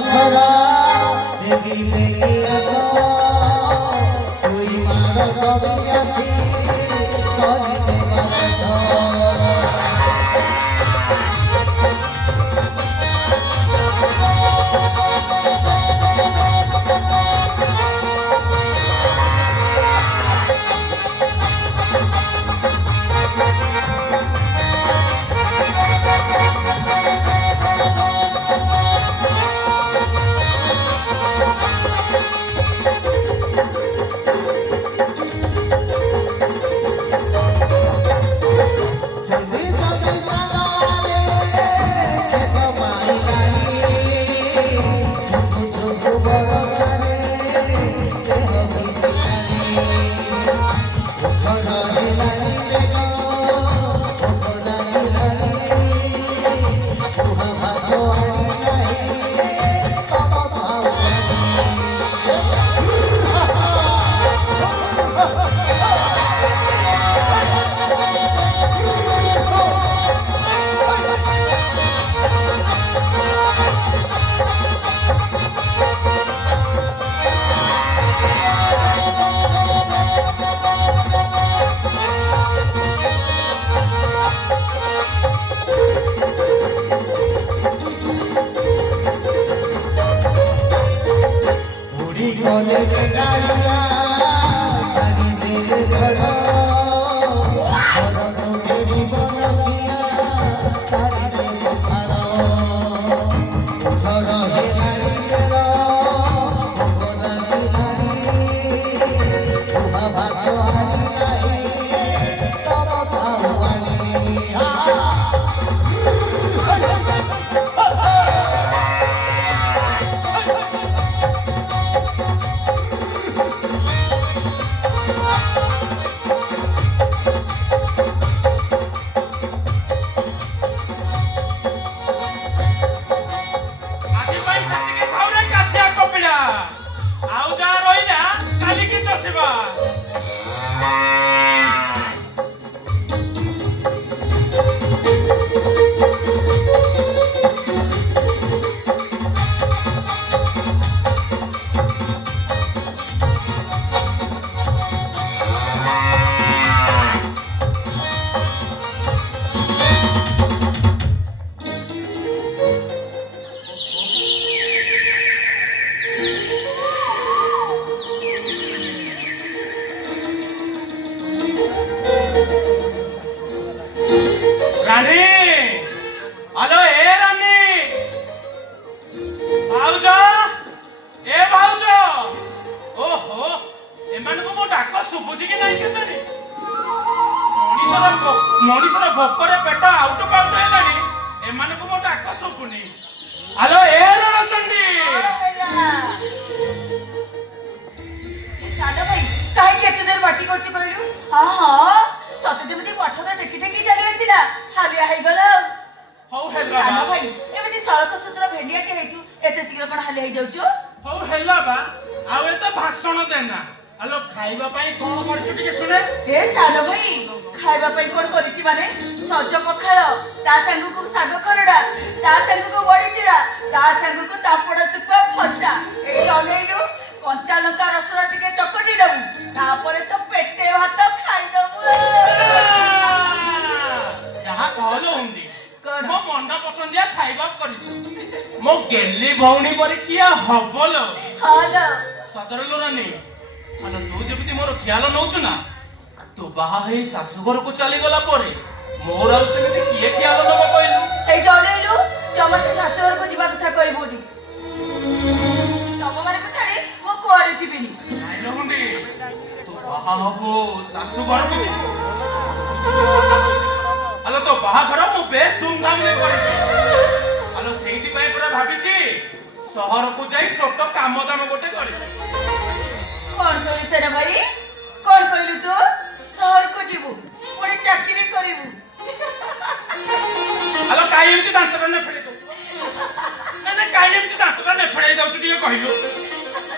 दशहरा देवी लेके आसो कोई मार कवि अछि कवि मनीषर भोकर पेट आउट पाउट है एमान को मोटा आकाश सुपुनी हेलो ए रणचंडी साडा भाई काहे केते देर बाटी करछि कहलु हां हां सते जेमति पठदा टेकी टेकी चली आसिला हालिया हे गला हौ हेला साडा भाई एमति सड़क सूत्र भेंडिया के हेचु एते शीघ्र कोन हालिया हे जाउछु हौ हेला बा आ एते भाषण देना हेलो खाइबा पई कोन करछु टिके सुने ए साडा भाई खाइबा पई कोन करिछि माने सज पखाळ ता संग को साग खरडा ता संग को बड़ी चिरा ता संग को तापड़ा चुपा फचा ए अनेलु कंचा लंका रसरा टिके चकटी दबु तापरे तो पेटे भात खाइ दबु जहा कहलो हुंदी कोन मो मंडा पसंदिया खाइबा करिछु मो गेली भौणी पर किया हबलो हालो सदरलो रानी अन तू जेबिति मोर ख्याल नउछु ना तू बाहा हे सासुघर को चली गला परे मोर आउ सेमिति किए ख्याल नबो कहलु ए डरेलु जमा से सासुर को जीवा कथा कहबोनी तम माने को छाड़ी मो कोआरे जीबिनी नाइ लहुंदी तू बाहा हबो सासुघर को हेलो तो बाहा घर मु बेस धूमधाम में करिछि हेलो सेइति पय पूरा भाबिछि शहर को जाई छोट काम दाम गोटे करिछि कोन कहि से रे भाई कोन कहलु तू शहर को जीवु पुणी चाकरी करिवु हेलो काई एमति दांत करने फेडे तो ना काई एमति दांत करने फेडे जाउ टिके कहिलु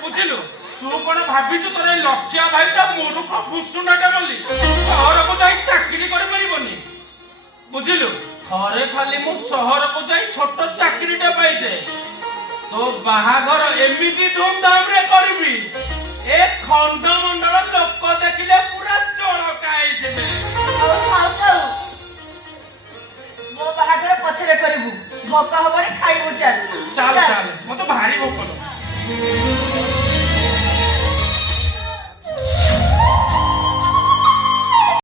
बुझिलु तू कोन भाबिछु तोरे लक्ष्य भाईटा मूर्ख फुसुंडाटा बोली शहर को जाई चाकरी करि परिबनी बुझिलु थरे खाली मु शहर को जाई छोट चाकरीटा पाई जे तो बाहाघर एमिति धूमधाम रे करबी ए खंडमंडल लोक देखिले पूरा चळका ହେଇଯିବେ। ଆଉ ଖାଉ ଖାଉ ମୋ ବାହାଘର ପଛରେ କରିବୁ ଭୋକ ହବନି ଖାଇବୁ ଚାଲ ଚାଲ ଚାଲ ମତେ ଭାରି ଭୋକ